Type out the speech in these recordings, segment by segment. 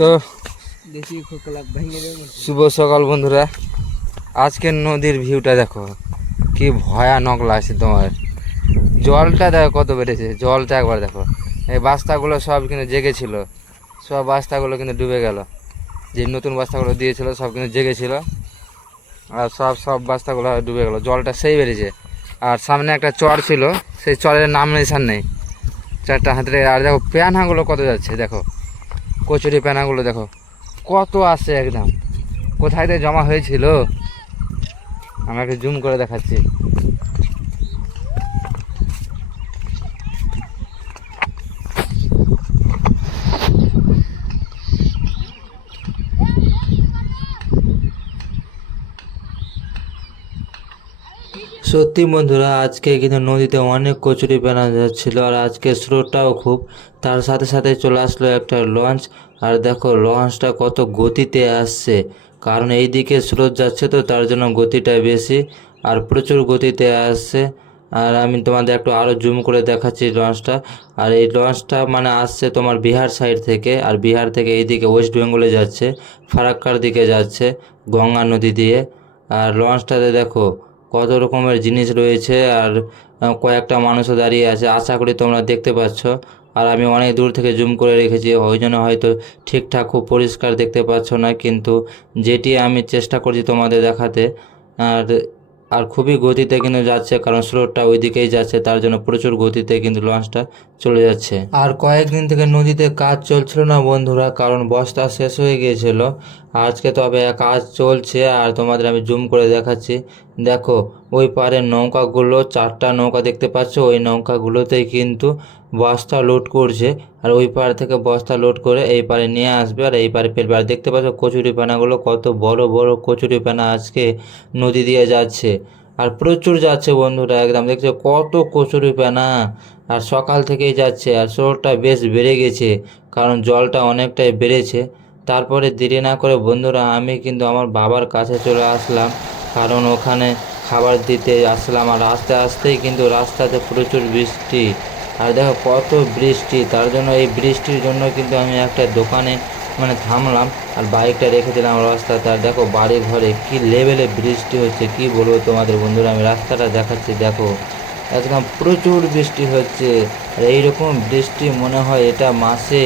তো শুভ সকাল বন্ধুরা, আজকের নদীর ভিউটা দেখো, কি ভয়ানক লাগছে তোমার। জলটা দেখো কত বেড়েছে, জলটা একবার দেখো। এই বাস্তাগুলো সব কিন্তু জেগেছিল, সব বাস্তাগুলো কিন্তু ডুবে গেল। যে নতুন বাস্তাগুলো দিয়েছিল সব কিন্তু জেগেছিল, আর সব বাস্তাগুলো ডুবে গেল। জলটা সেই বেড়েছে। আর সামনে একটা চর ছিল, সেই চরের নাম নিশান নেই। চারটা হাতে আর দেখো প্যানাগুলো কত যাচ্ছে, দেখো কচুরি প্যানাগুলো দেখো কত আসছে একদম। কোথায় থেকে জমা হয়েছিল আমাকে জুম করে দেখাচ্ছি। সত্যি বন্ধুরা, আজকে কিন্তু নদীতে অনেক কচুরি প্যানা যাচ্ছিল, আর আজকে স্রোতটাও খুব। তার সাথে সাথে চলে আসলো একটা লঞ্চ, আর দেখো লঞ্চটা কত গতিতে আসছে, কারণ এই দিকে স্রোত যাচ্ছে তো তার জন্য গতিটা বেশি, আর প্রচুর গতিতে আসছে। আর আমি তোমাদের একটু আরও জুম করে দেখাচ্ছি লঞ্চটা। আর এই লঞ্চটা মানে আসছে তোমার বিহার সাইড থেকে, আর বিহার থেকে এইদিকে ওয়েস্ট বেঙ্গলে যাচ্ছে, ফারাক্কার দিকে যাচ্ছে গঙ্গা নদী দিয়ে। আর লঞ্চটাতে দেখো কত রকমের জিনিস রয়েছে, আর কয়েকটা মানুষও দাঁড়িয়ে আছে, আশা করি তোমরা দেখতে পাচ্ছ। আর আমি অনেক দূর থেকে জুম করে রেখেছি, ওই জন্য হয়তো ঠিকঠাক খুব পরিষ্কার দেখতে পাচ্ছ না, কিন্তু যেটি আমি চেষ্টা করছি তোমাদের দেখাতে। আর আর খুবই গতিতে কিন্তু যাচ্ছে, কারণ স্রোতটা ওই দিকেই যাচ্ছে, তার জন্য প্রচুর গতিতে কিন্তু লঞ্চটা চলে যাচ্ছে। আর কয়েকদিন থেকে নদীতে কাজ চলছিল না বন্ধুরা, কারণ বস্তা শেষ হয়ে গিয়েছিল। আজকে তবে কাজ চলছে, আর তোমাদের আমি জুম করে দেখাচ্ছি। দেখো ওই পারে নৌকাগুলো, চারটা নৌকা দেখতে পাচ্ছ, ওই নৌকাগুলোতেই কিন্তু বস্তা লোড করছে, আর ওই পার থেকে বস্তা লোড করে এই পারে নিয়ে আসবে, আর এই পারে ফেলবে। আর দেখতে পাচ্ছ কচুরি পানাগুলো, কত বড় বড় কচুরি পানা আজকে নদী দিয়ে যাচ্ছে, আর প্রচুর যাচ্ছে বন্ধুরা, একদম দেখছো কত কচুরি পানা। আর সকাল থেকেই যাচ্ছে, আর স্রোতটা বেশ বেড়ে গেছে, কারণ জলটা অনেকটাই বেড়েছে। তারপরে দেরি না করে বন্ধুরা আমি কিন্তু আমার বাবার কাছে চলে আসলাম, কারণ ওখানে খাবার দিতে আসলাম। আর আস্তে আস্তেই কিন্তু রাস্তাতে প্রচুর বৃষ্টি, আর দেখো কত বৃষ্টি। তার জন্য এই বৃষ্টির জন্য কিন্তু আমি একটা দোকানে মানে থামলাম, আর বাইকটা রেখে দিলাম রাস্তাতে। আর দেখো বাড়ি ঘরে কি লেভেলে বৃষ্টি হচ্ছে, কি বলবো তোমাদের বন্ধুরা, আমি রাস্তাটা দেখাচ্ছি। দেখো একদম প্রচুর বৃষ্টি হচ্ছে, আর এইরকম বৃষ্টি মনে হয় এটা মাসে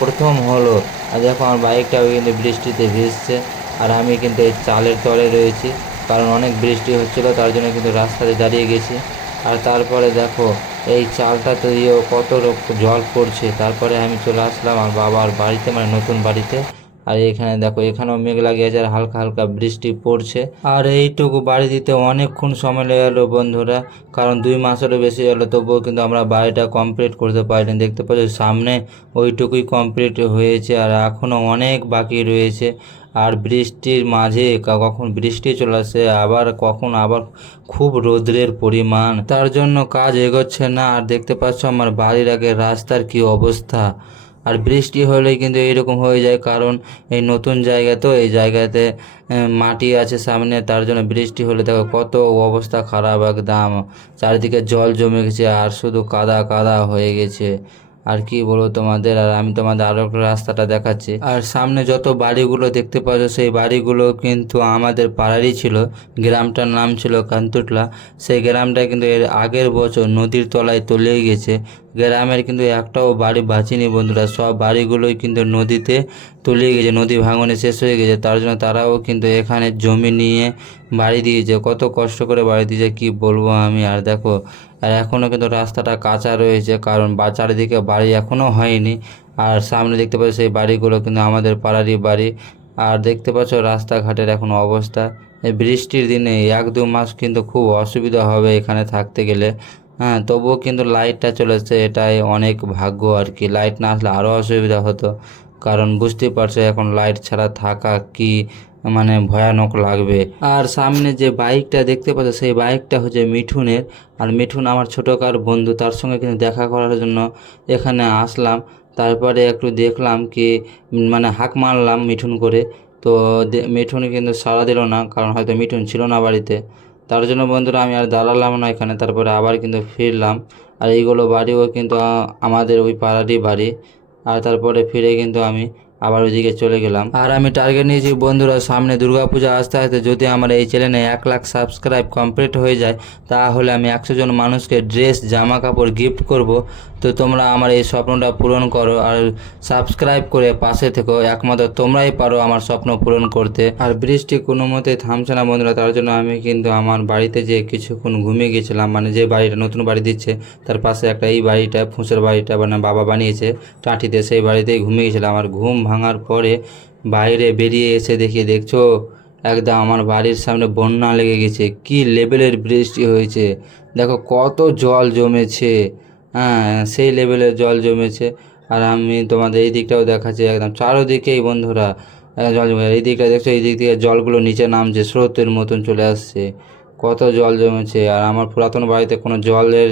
প্রথম হলো। আর দেখো আমার বাইকটাও কিন্তু বৃষ্টিতে ভিজছে, আর আমি কিন্তু এই চালের তলে রয়েছি, কারণ অনেক বৃষ্টি হচ্ছিলো, তার জন্য কিন্তু রাস্তাতে দাঁড়িয়ে গেছি। আর তারপরে দেখো এই চালটা দিয়েও কত জল পড়ছে। তারপরে আমি চলে আসলাম আমার বাবার বাড়িতে, মানে নতুন বাড়িতে। আর এখানে দেখো এখানেও মেঘ লাগিয়ে আছে, আর হালকা হালকা বৃষ্টি পড়ছে। আর এইটুকু বাড়ি দিতে অনেকক্ষণ সময় লেগে গেলো বন্ধুরা, কারণ 2 মাসেরও বেশি হলো, তবুও কিন্তু আমরা বাড়িটা কমপ্লিট করতে পারিনি। দেখতে পাচ্ছ সামনে ওইটুকুই কমপ্লিট হয়েছে, আর এখনও অনেক বাকি রয়েছে। আর বৃষ্টির মাঝে কখন বৃষ্টি চলে আসে, আবার কখন আবার খুব রোদ্রের পরিমাণ, তার জন্য কাজ এগোচ্ছে না। আর দেখতে পাচ্ছ আমার বাড়ির আগে রাস্তার কি অবস্থা। আর বৃষ্টি হলেই কিন্তু এইরকম হয়ে যায়, কারণ এই নতুন জায়গা তো, এই জায়গাতে মাটি আছে সামনে, তার জন্য বৃষ্টি হলে দেখো কত অবস্থা খারাপ, একদম চারিদিকে জল জমে গেছে, আর শুধু কাদা কাদা হয়ে গেছে। আর কি বলবো তোমাদের। আর আমি তোমাদের আরো একটা রাস্তাটা দেখাচ্ছি। আর সামনে যত বাড়িগুলো দেখতে পাচ্ছ, সেই বাড়িগুলো কিন্তু আমাদের পাড়ারই ছিল। গ্রামটার নাম ছিল কান্তুটলা। সেই গ্রামটা কিন্তু এর আগের বছর নদীর তলায় তলিয়ে গেছে। গ্রামের কিন্তু একটাও বাড়ি বাঁচেনি বন্ধুরা, সব বাড়িগুলোই কিন্তু নদীতে তলিয়ে গেছে, নদী ভাঙনে শেষ হয়ে গেছে। তার জন্য তারাও কিন্তু এখানে জমি নিয়ে বাড়ি দিয়েছে, কত কষ্ট করে বাড়ি দিয়েছে কি বলবো আমি। আর দেখো আর এখনও কিন্তু রাস্তাটা কাঁচা রয়েছে, কারণ চারিদিকে বাড়ি এখনও হয়নি। আর সামনে দেখতে পাচ্ছ সেই বাড়িগুলো কিন্তু আমাদের পাড়ারই বাড়ি। আর দেখতে পাচ্ছ রাস্তাঘাটের এখন অবস্থা। এই বৃষ্টির দিনে 1-2 মাস কিন্তু খুব অসুবিধা হবে এখানে থাকতে গেলে। হ্যাঁ, তবুও কিন্তু লাইটটা চলেছে, এটাই অনেক ভাগ্য আর কি। লাইট না আসলে আরও অসুবিধা হতো, কারণ বুঝতেই পারছো এখন লাইট ছাড়া থাকা কি মানে ভয়ানক লাগবে। আর সামনে যে বাইকটা দেখতে পাচ্ছ, সেই বাইকটা হচ্ছে মিঠুনের। আর মিঠুন আমার ছোটোকার বন্ধু, তার সঙ্গে কিন্তু দেখা করার জন্য এখানে আসলাম। তারপরে একটু দেখলাম কি মানে হাঁক মারলাম মিঠুন করে, তো মিঠুন কিন্তু সাড়া দিল না, কারণ হয়তো মিঠুন ছিল না বাড়িতে। তার জন্য বন্ধুরা আমি আর দাঁড়ালাম না এখানে, তারপরে আবার কিন্তু ফিরলাম। আর এইগুলো বাড়িও কিন্তু আমাদের ওই পাড়ারই বাড়ি। আর তারপরে ফিরে কিন্তু আমি আবার ওইদিকে চলে গেলাম। আর আমি টার্গেট নিয়েছি বন্ধুরা, সামনে দুর্গাপূজা আসতে আসতে যদি আমার এই চ্যানেলে 1 লাখ সাবস্ক্রাইব কমপ্লিট হয়ে যায়, তাহলে আমি 100 জন মানুষকে ড্রেস জামা কাপড় গিফট করব। তো তোমরা আমার এই স্বপ্নটা পূরণ করো আর সাবস্ক্রাইব করে পাশে থেকো, একমাত্র তোমরাই পারো আমার স্বপ্ন পূরণ করতে। আর বৃষ্টি কোনো মতে থামছে না বন্ধুরা, তার জন্য আমি কিন্তু আমার বাড়িতে যে কিছুক্ষণ ঘুমিয়ে গেছিলাম, মানে যে বাড়িটা নতুন বাড়ি দিচ্ছে তার পাশে একটা এই বাড়িটা ফুঁসের বাড়িটা মানে বাবা বানিয়েছে টাঁটিতে, সেই বাড়িতেই ঘুমিয়ে গেছিলাম। আমার ঘুম ভাঙার পরে বাইরে বেরিয়ে এসে দেখছো একদম আমার বাড়ির সামনে বন্যা লেগে গেছে, কি লেভেলের বৃষ্টি হয়েছে, দেখো কত জল জমেছে। হ্যাঁ, সেই লেভেলের জল জমেছে। আর আমি তোমাদের এই দিকটাও দেখাচ্ছি, একদম চারোদিকেই বন্ধুরা জল জমে। এই দিকটা দেখছো, এই দিক থেকে জলগুলো নিচে নামছে, স্রোতের মতন চলে আসছে, কত জল জমেছে। আর আমার পুরাতন বাড়িতে কোনো জলের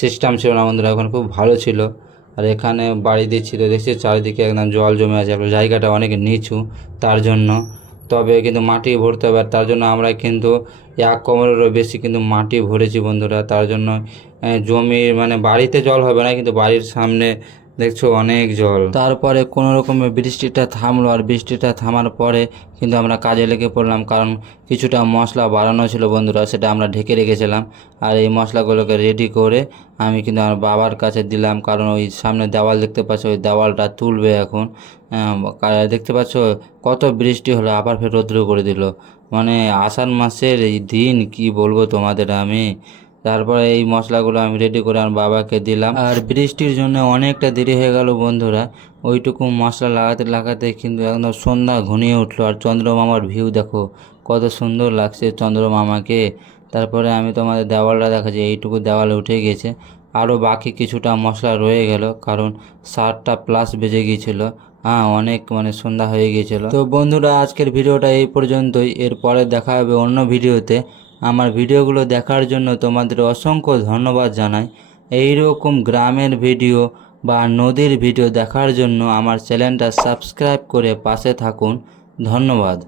সিস্টেম ছিল না বন্ধুরা, এখন খুব ভালো ছিল। আর এখানে বাড়ি দিচ্ছি তো দেখছি চারিদিকে একদম জল জমে আছে, জায়গাটা অনেক নিচু তার জন্য। তবে কিন্তু মাটি ভরতে হবে, আর তার জন্য আমরা কিন্তু 1 কোমরেরও বেশি কিন্তু মাটি ভরেছি বন্ধুরা। তার জন্য জমির মানে বাড়িতে জল হবে না, কিন্তু বাড়ির সামনে দেখছো অনেক জল। তারপরে কোনো রকমের বৃষ্টিটা থামলো, আর বৃষ্টিটা থামার পরে কিন্তু আমরা কাজে লেগে পড়লাম, কারণ কিছুটা মশলা বাড়ানো ছিল বন্ধুরা, সেটা আমরা ঢেকে রেখেছিলাম। আর এই মশলাগুলোকে রেডি করে আমি কিন্তু আমার বাবার কাছে দিলাম, কারণ ওই সামনে দেওয়াল দেখতে পাচ্ছ, ওই দেওয়ালটা তুলবে এখন। দেখতে পাচ্ছ কত বৃষ্টি হলো, আবার ফের রৌদ্র করে দিল, মানে আষাঢ় মাসের এই দিন কি বলবো তোমাদের আমি। তারপরে এই মশলাগুলো আমি রেডি করে আমার বাবাকে দিলাম। আর বৃষ্টির জন্য অনেকটা দেরি হয়ে গেল বন্ধুরা, ওইটুকু মশলা লাগাতে লাগাতে কিন্তু একদম সন্ধ্যা ঘনিয়ে উঠলো। আর চন্দ্রমামার ভিউ দেখো কত সুন্দর লাগছে চন্দ্রমামাকে। তারপরে আমি তোমাদের দেওয়ালটা দেখাচ্ছি, এইটুকু দেওয়ালে উঠে গেছে, আরও বাকি কিছুটা মশলা রয়ে গেল, কারণ 7টা প্লাস বেজে গিয়েছিল। হ্যাঁ, অনেক মানে সন্ধ্যা হয়ে গিয়েছিল। তো বন্ধুরা আজকের ভিডিওটা এই পর্যন্তই, এরপরে দেখা হবে অন্য ভিডিওতে। আমার ভিডিওগুলো দেখার জন্য তোমাদের অসংখ্য ধন্যবাদ জানাই। এইরকম গ্রামের ভিডিও বা নদীর ভিডিও দেখার জন্য আমার চ্যানেলটা সাবস্ক্রাইব করে পাশে থাকুন। ধন্যবাদ।